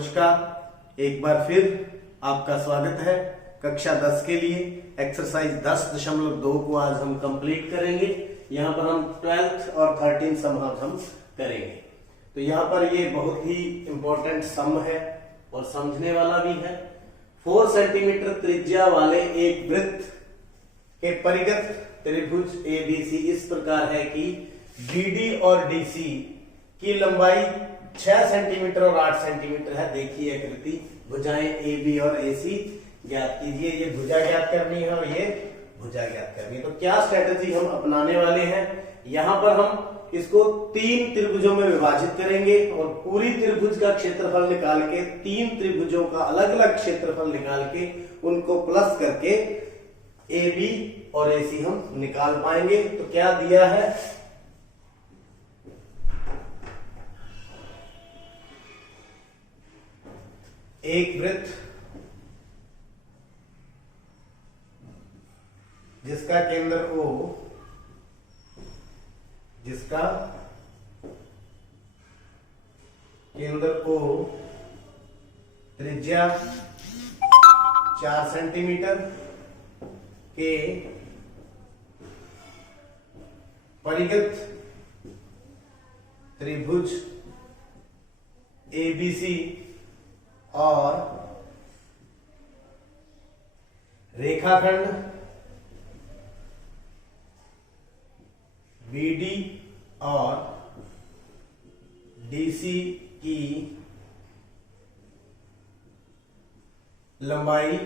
नमस्कार, एक बार फिर आपका स्वागत है कक्षा 10 के लिए। एक्सरसाइज 10.2 को आज हम कंप्लीट करेंगे। यहाँ पर हम 12th और 13th सम हम करेंगे। तो यहाँ पर ये बहुत ही इंपॉर्टेंट सम है और समझने वाला भी है। 4 सेंटीमीटर त्रिज्या वाले एक वृत्त के परिगत त्रिभुज ABC इस प्रकार है कि BD और DC की लंबाई 6 सेंटीमीटर और 8 सेंटीमीटर है। देखिए आकृति, भुजाएं AB और AC ज्ञात कीजिए। ये भुजा ज्ञात करनी है और ये भुजा ज्ञात करनी है। तो क्या स्ट्रेटेजी हम अपनाने वाले हैं, यहाँ पर हम इसको 3 त्रिभुजों में विभाजित करेंगे और पूरी त्रिभुज का क्षेत्रफल निकाल के 3 त्रिभुजों का अलग अलग क्षेत्रफल निकाल के उनको प्लस करके AB और AC हम निकाल पाएंगे। तो क्या दिया है, एक वृत्त जिसका केंद्र O, जिसका केंद्र O त्रिज्या 4 सेंटीमीटर के परिगत त्रिभुज ABC और रेखाखंड BD और DC की लंबाई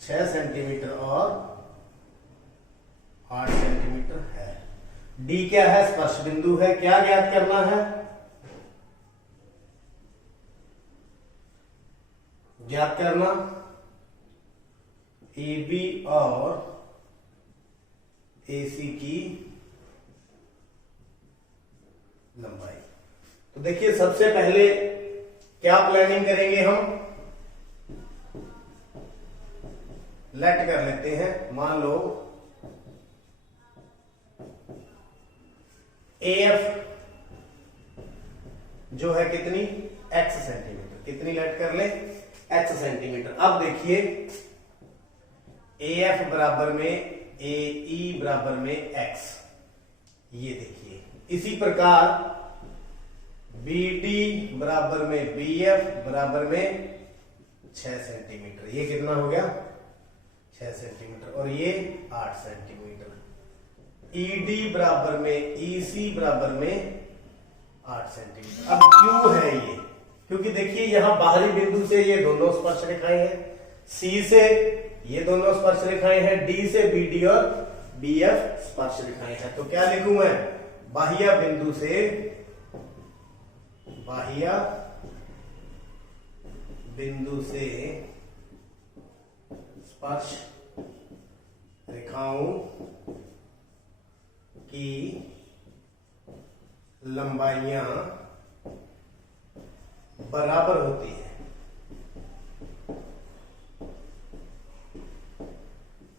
6 सेंटीमीटर और 8 सेंटीमीटर है। D क्या है, स्पर्श बिंदु है। क्या ज्ञात करना है, ज्ञात करना AB और AC की लंबाई। तो देखिए सबसे पहले क्या प्लानिंग करेंगे, हम लेट कर लेते हैं। मान लो AF जो है कितनी, x सेंटीमीटर। कितनी लेट कर ले, x सेंटीमीटर। अब देखिए AF बराबर में AE बराबर में x, ये देखिए। इसी प्रकार BD बराबर में BF बराबर में 6 सेंटीमीटर। ये कितना हो गया, 6 सेंटीमीटर और ये 8 सेंटीमीटर। ED बराबर में EC बराबर में 8 सेंटीमीटर। अब क्यों है ये, क्योंकि देखिए यहां बाहरी बिंदु से ये दोनों स्पर्श रेखाएं हैं, C से ये दोनों स्पर्श रेखाएं हैं, D से BD और BF स्पर्श रेखाएं हैं। तो क्या लिखूं मैं, बाह्य बिंदु से, बाह्य बिंदु से स्पर्श रेखाओं की लंबाइयां बराबर होती है।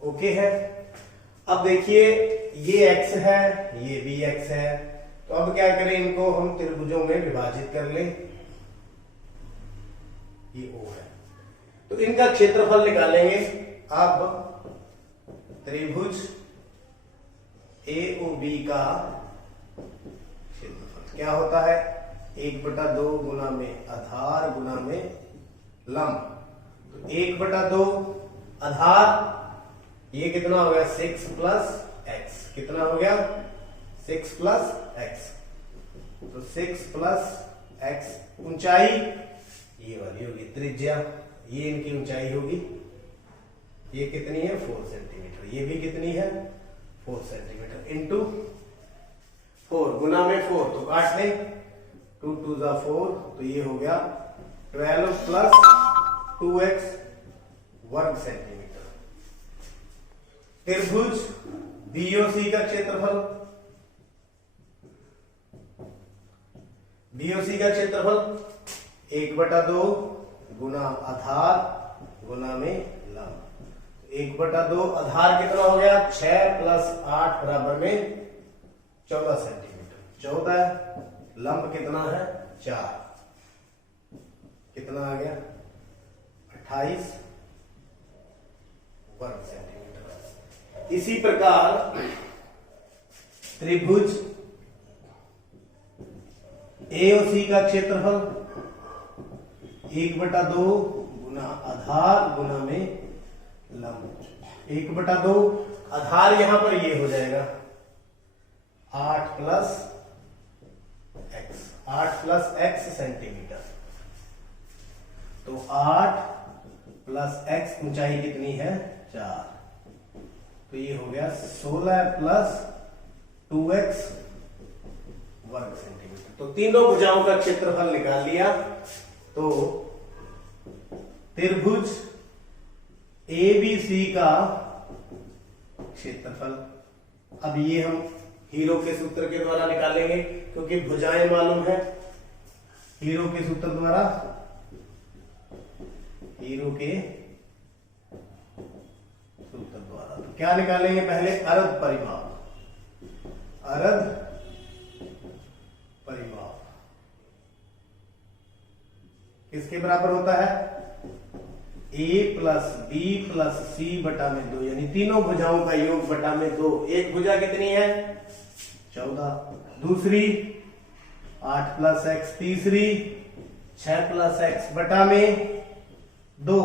ओके है। अब देखिए ये x है, ये भी x है। तो अब क्या करें, इनको हम त्रिभुजों में विभाजित कर लें। ये O है तो इनका क्षेत्रफल निकालेंगे। अब त्रिभुज AOB का क्षेत्रफल क्या होता है, 1/2 गुना में आधार गुना में लंब। तो 1/2 आधार, ये कितना हो गया, 6 प्लस x। कितना हो गया, 6 प्लस x। तो 6 प्लस x। ऊंचाई ये वाली होगी, त्रिज्या ये इनकी ऊंचाई होगी। ये कितनी है, 4 सेंटीमीटर। ये भी कितनी है, 4 सेंटीमीटर इंटू 4 गुना में 4 तो काट लें, 2 2 जा 4। तो ये हो गया 12 प्लस 2x वर्ग सेंटीमीटर। त्रिभुज BOC का क्षेत्रफल, BOC का क्षेत्रफल 1/2 गुना आधार गुना में लंब। 1/2 आधार कितना हो गया, 6 प्लस 8 बराबर में 14 सेंटीमीटर। 14, लंब कितना है, 4। कितना आ गया 28 वर्ग सेंटीमीटर। इसी प्रकार त्रिभुज AOC का क्षेत्रफल 1/2 गुना आधार गुना में लंब। 1/2 आधार यहां पर ये हो जाएगा 8 प्लस x सेंटीमीटर। तो 8 प्लस x ऊंचाई कितनी है 4, तो ये हो गया 16 प्लस 2x वर्ग सेंटीमीटर। तो तीनों भुजाओं का क्षेत्रफल निकाल लिया। तो त्रिभुज ABC का क्षेत्रफल, अब ये हम हीरो के सूत्र के द्वारा निकालेंगे क्योंकि भुजाएं मालूम है। हीरो के सूत्र द्वारा, हीरो के सूत्र द्वारा तो क्या निकालेंगे, पहले अर्ध परिमाप। अर्ध परिमाप किसके बराबर होता है, A plus B plus C बटा में 2, यानी तीनों भुजाओं का योग बटा में 2। एक भुजा कितनी है 14, दूसरी 8 प्लस x, तीसरी 6 प्लस x बटा में 2।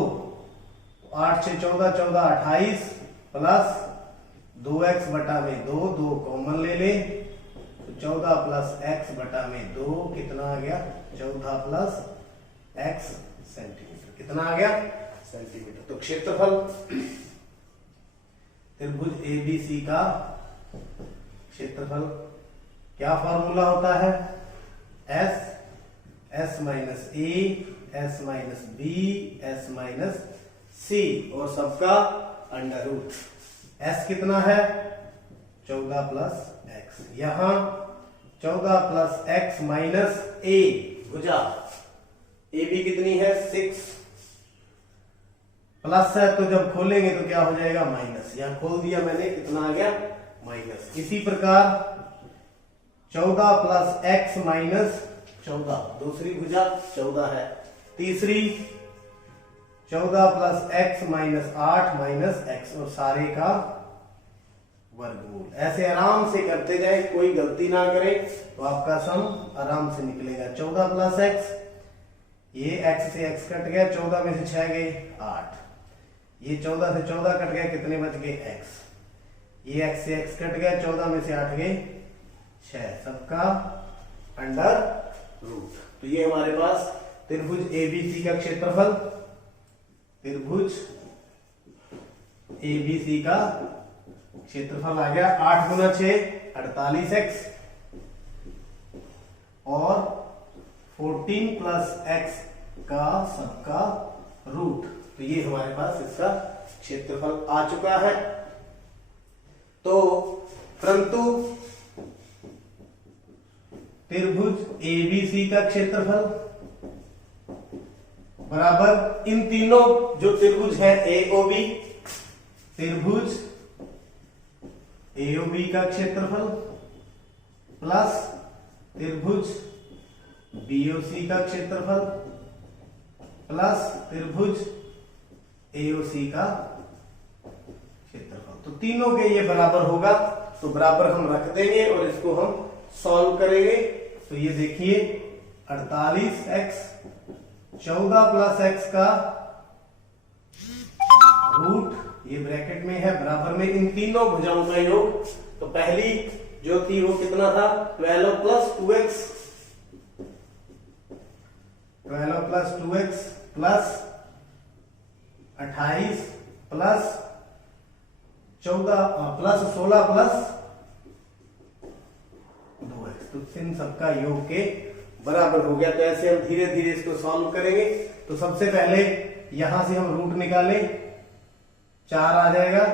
8 से 14, 14 28 प्लस 2x बटा में 2, 2 कॉमन ले ले तो 14 प्लस x बटा में 2 कितना आ गया 14 प्लस x सेंटीमीटर। कितना आ गया सेंटीमीटर। तो क्षेत्रफल त्रिभुज ABC का क्षेत्रफल क्या फॉर्मूला होता है, S minus A, S minus B, S minus C और सबका अंडर रूट। S कितना है 14 प्लस x, यहां 14 प्लस x माइनस A भुजा AB कितनी है 6, प्लस है तो जब खोलेंगे तो क्या हो जाएगा माइनस, यहां खोल दिया मैंने, कितना आ गया माइनस। इसी प्रकार 14 प्लस x माइनस 14, दूसरी भुजा 14 है, तीसरी 14 plus x minus 8 minus x और सारे का वर्गमूल। ऐसे आराम से करते जाए, कोई गलती ना करें तो आपका सम आराम से निकलेगा। 14 प्लस x, ये x से x कट गया, 14 में से 6 गए 8, ये 14 से 14 कट गया, कितने बच गए x, ये x से x कट गया, 14 में से 8 गए 6, सबका अंडर रूट। तो ये हमारे पास त्रिभुज ABC का क्षेत्रफल, त्रिभुज ABC का क्षेत्रफल आ गया 8 गुना 6 48x और 14 प्लस x का सबका रूट। तो ये हमारे पास इसका क्षेत्रफल आ चुका है। तो परंतु त्रिभुज ABC का क्षेत्रफल बराबर इन तीनों जो त्रिभुज है AOB, त्रिभुज AOB का क्षेत्रफल प्लस त्रिभुज BOC का क्षेत्रफल प्लस त्रिभुज AOC का क्षेत्रफल, तो तीनों के ये बराबर होगा। तो बराबर हम रख देंगे और इसको हम सॉल्व करेंगे। तो ये देखिए 48x 14 प्लस x का रूट, ये ब्रैकेट में है, बराबर में इन तीनों भुजाओं का योग। तो पहली जो थी वो कितना था 12 plus 2x, 12 plus 2x plus 28 plus 14 plus 16 plus 2x, तो इन सबका योग के बराबर हो गया। तो ऐसे हम धीरे धीरे इसको सॉल्व करेंगे। तो सबसे पहले यहां से हम रूट निकाले, 4 आ जाएगा,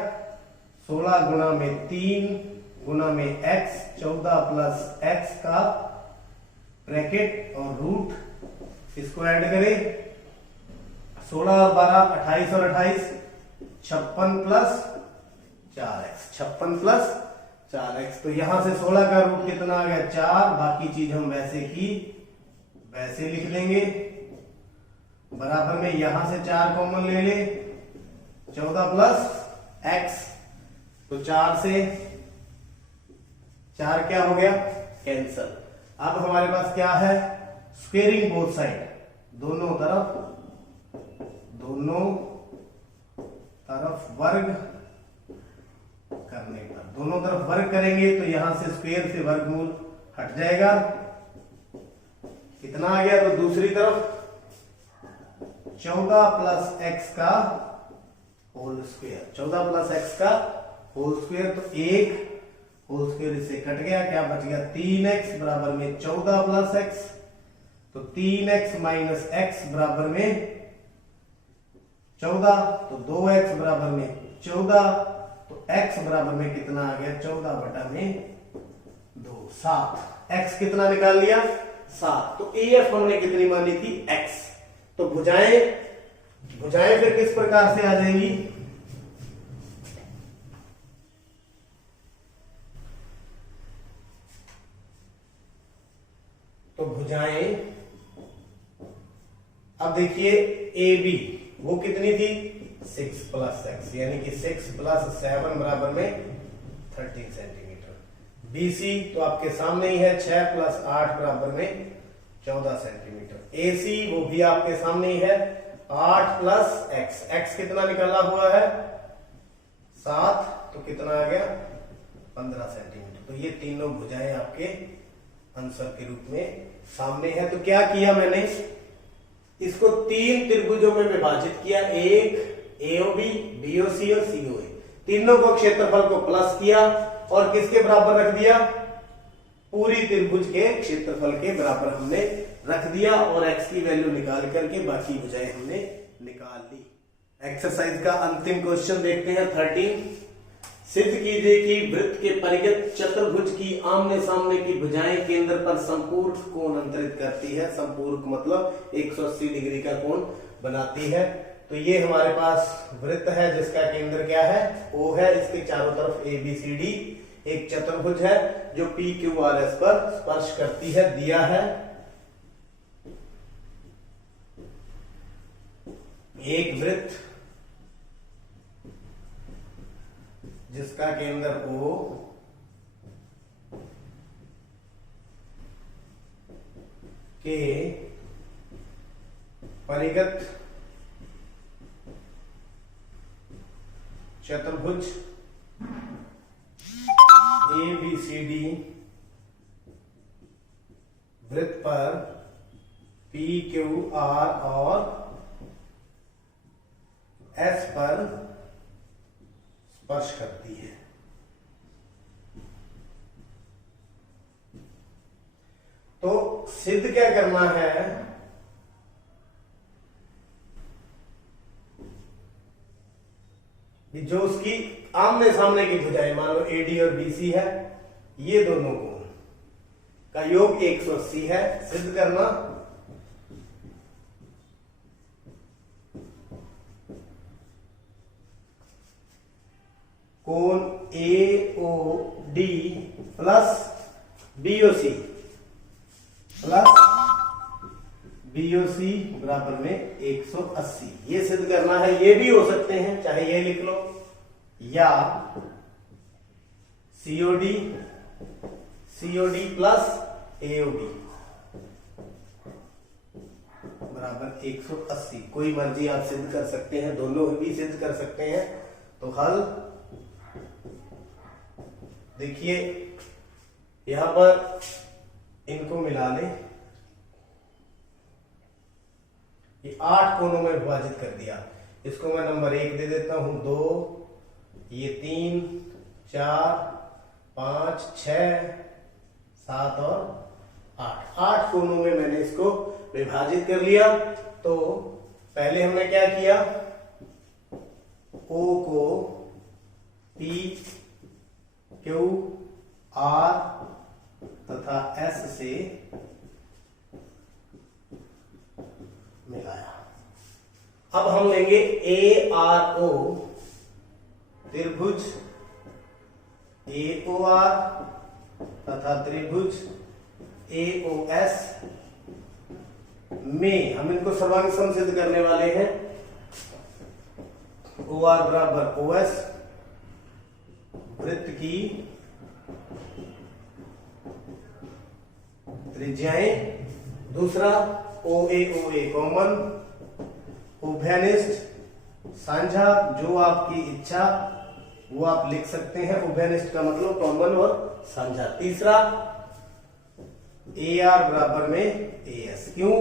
16 गुना में 3 गुना में x, 14 प्लस x का ब्रैकेट और रूट, इसको ऐड करें 16 और 12 28 और 28 56 प्लस 4x, 56 प्लस 4x। तो यहां से 16 का रूट कितना आ गया 4, बाकी चीज हम वैसे की वैसे लिख देंगे। बराबर में यहां से 4 कॉमन ले ले, 14 प्लस x, तो 4 से 4 क्या हो गया, कैंसल। अब हमारे पास क्या है, स्क्वेयरिंग बोथ साइड, दोनों तरफ वर्ग करने पर, दोनों तरफ वर्ग करेंगे तो यहां से स्क्वेयर से वर्गमूल हट जाएगा, कितना आ गया, तो दूसरी तरफ 14 प्लस x का होल स्क्वायर, 14 प्लस x का होल स्क्वायर, तो 1 होल स्क्वायर इससे कट गया, क्या बच गया, 3x बराबर में 14 प्लस x, तो 3x माइनस x बराबर में 14, तो 2x बराबर में 14, तो x बराबर में कितना आ गया, 14 बटा में 2, 7। x कितना निकाल लिया, 7। तो AF हमने कितनी मानी थी, x। तो भुजाएं फिर किस प्रकार से आ जाएंगी, तो भुजाएं, अब देखिए AB वो कितनी थी, 6 प्लस x, यानी कि 6 प्लस 7 बराबर में 13 सेंटीमीटर। BC तो आपके सामने ही है, 6 प्लस 8 बराबर में 14 सेंटीमीटर। AC वो भी आपके सामने ही है, 8 प्लस x, x कितना निकाला हुआ है, 7, तो कितना आ गया, 15 सेंटीमीटर। तो ये तीनों भुजाएं आपके आंसर के रूप में सामने है। तो क्या किया मैंने, इसको 3 त्रिभुजों में विभाजित किया, एक AOB, BOC और COA, तीनों को क्षेत्रफल को प्लस किया और किसके बराबर रख दिया, पूरी त्रिभुज के क्षेत्रफल के बराबर हमने रख दिया और x की वैल्यू निकाल करके बाकी भुजाएं हमने निकाल ली। एक्सरसाइज का अंतिम क्वेश्चन देखते हैं 13। सिद्ध कीजिए कि वृत्त के परिगत चतुर्भुज की आमने सामने की भुजाएं केंद्र पर संपूरक कोण अंतरित करती है। संपूरक मतलब 180 डिग्री का कोण बनाती है। तो ये हमारे पास वृत्त है जिसका केंद्र क्या है, O है, इसके चारों तरफ ABCD एक चतुर्भुज है जो PQRS पर स्पर्श करती है, दिया है। एक वृत्त जिसका केंद्र O के परिगत चतुर्भुज ABCD वृत्त पर PQR और S पर स्पर्श करती है। तो सिद्ध क्या करना है, जो उसकी आमने सामने की भुजाएं, मान लो AD और BC है, ये दोनों कोण का योग 180 है। सिद्ध करना, कोण AOD प्लस BOC बराबर में 180, ये सिद्ध करना है। ये भी हो सकते हैं, चाहे ये लिख लो, या COD प्लस AOB बराबर 180, कोई मर्जी आप सिद्ध कर सकते हैं, दोनों भी सिद्ध कर सकते हैं। तो हल देखिए, यहां पर इनको मिला ले, ये 8 कोणों में विभाजित कर दिया। इसको मैं नंबर 1 दे देता हूं, 2, ये 3, 4, 5, 6, 7 और 8 कोणों में मैंने इसको विभाजित कर लिया। तो पहले हमने क्या किया, O को PQR तथा S से मिलाया। अब हम लेंगे ARO त्रिभुज AOR तथा त्रिभुज AOS में हम इनको सर्वांग सम सिद्ध करने वाले हैं। ओ आर बराबर ओ एस, वृत्त की त्रिज्याएं, दूसरा ओ ए कॉमन, उभयनिष्ठ साझा, जो आपकी इच्छा वो आप लिख सकते हैं। उभयनिष्ठ का मतलब कॉमन और साझा। तीसरा ए आर बराबर में ए एस, क्यों?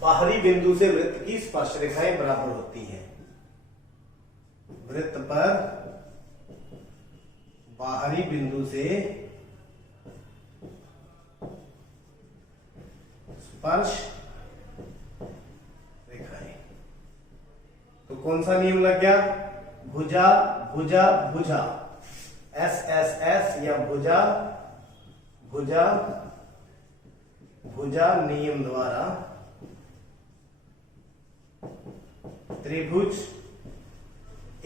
बाहरी बिंदु से वृत्त की स्पर्श रेखाएं बराबर होती हैं। वृत्त पर बाहरी बिंदु से स्पर्श रेखाएं, तो कौन सा नियम लग गया? भुजा भुजा भुजा, एस एस एस, या भुजा भुजा भुजा नियम द्वारा त्रिभुज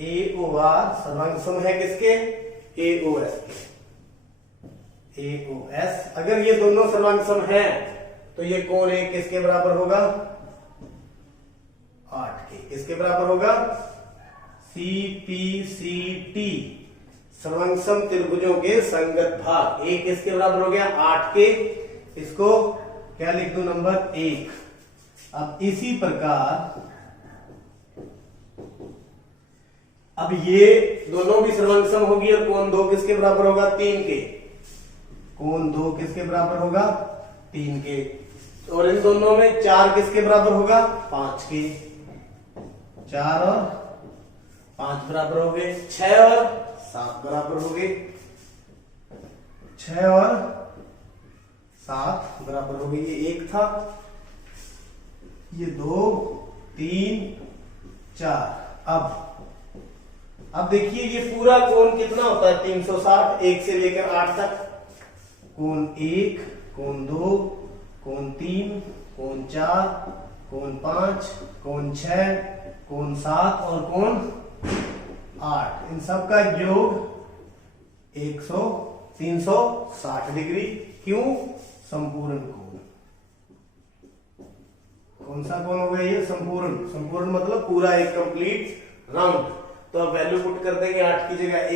ए ओ आर सर्वांग सम है किसके? ए ओ एस के। ए ओ एस, अगर ये दोनों सर्वांग सम है तो ये कोण ए किसके बराबर होगा? 8 के। किसके बराबर होगा? सी पी सी टी, सर्वांग सम त्रिभुजों के संगत भाग। ए किसके बराबर हो गया? 8 के। इसको क्या लिख दू? नंबर 1। अब इसी प्रकार अब ये दोनों भी सर्वांग सम होगी और कोण 2 किसके बराबर होगा? 3 के। कोण 2 किसके बराबर होगा? 3 के। और इन दोनों में 4 किसके बराबर होगा? 5 के। 4 और 5 बराबर हो गए, 6 और 7 बराबर हो गए, 6 और 7 बराबर हो गए। ये 1 था, ये 2 3 4। अब देखिए ये पूरा कोण कितना होता है? 360, 1 से लेकर 8 तक। कोण 1, कोण 2, कोण 3, कोण 4, कोण 5, कोण 6, कोण 7 और कोण 8, इन सब का योग 360 डिग्री। क्यों? संपूर्ण कोण। कौन सा कोण हो गया ये? संपूर्ण। संपूर्ण मतलब पूरा एक कंप्लीट राउंड। तो अब वैल्यू पुट कर देंगे 8 की जगह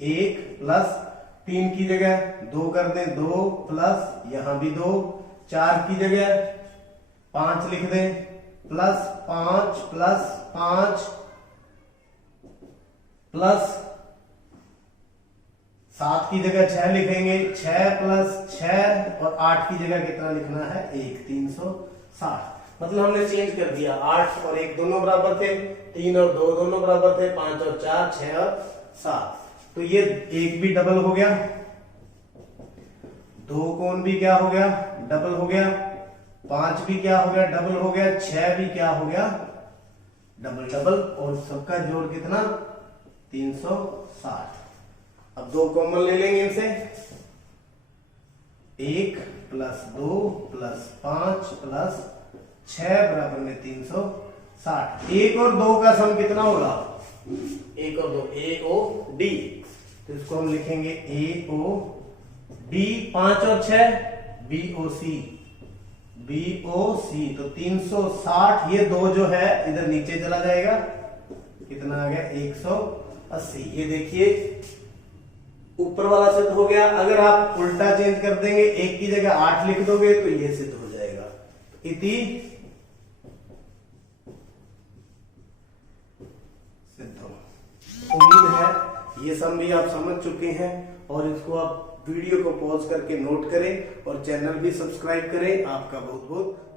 1 प्लस 3 की जगह 2 कर दें 2 प्लस यहां भी 2, 4 की जगह 5 लिख दें प्लस 5 प्लस 5 प्लस 7 की जगह 6 लिखेंगे, 6 प्लस 6 और 8 की जगह कितना लिखना है? 1, 360। मतलब हमने चेंज कर दिया। 8 और 1 दोनों बराबर थे, 3 और 2 दोनों बराबर थे, 5 और 4, 6 और 7। तो ये 1 भी डबल हो गया, 2 कोण भी क्या हो गया? डबल हो गया, 5 भी क्या हो गया? डबल हो गया, 6 भी क्या हो गया? Double double. और सबका जोड़ कितना? 360। अब 2 कॉमन ले लेंगे इनसे, 1 प्लस 2 प्लस 5 प्लस 6 बराबर में 360। 1 और 2 का सम कितना होगा? 1 और 2 ए ओ डी। तो इसको हम लिखेंगे ए ओ डी। 5 और 6 बी ओ सी, बी ओ सी। तो 360, ये 2 जो है इधर नीचे चला जाएगा, कितना आ गया? 180। ये देखिए ऊपर वाला सिद्ध हो गया। अगर आप उल्टा चेंज कर देंगे, 1 की जगह 8 लिख दोगे तो ये सिद्ध हो जाएगा। इति सिद्ध। उम्मीद है ये सम भी आप समझ चुके हैं और इसको आप वीडियो को पॉज करके नोट करें और चैनल भी सब्सक्राइब करें। आपका बहुत बहुत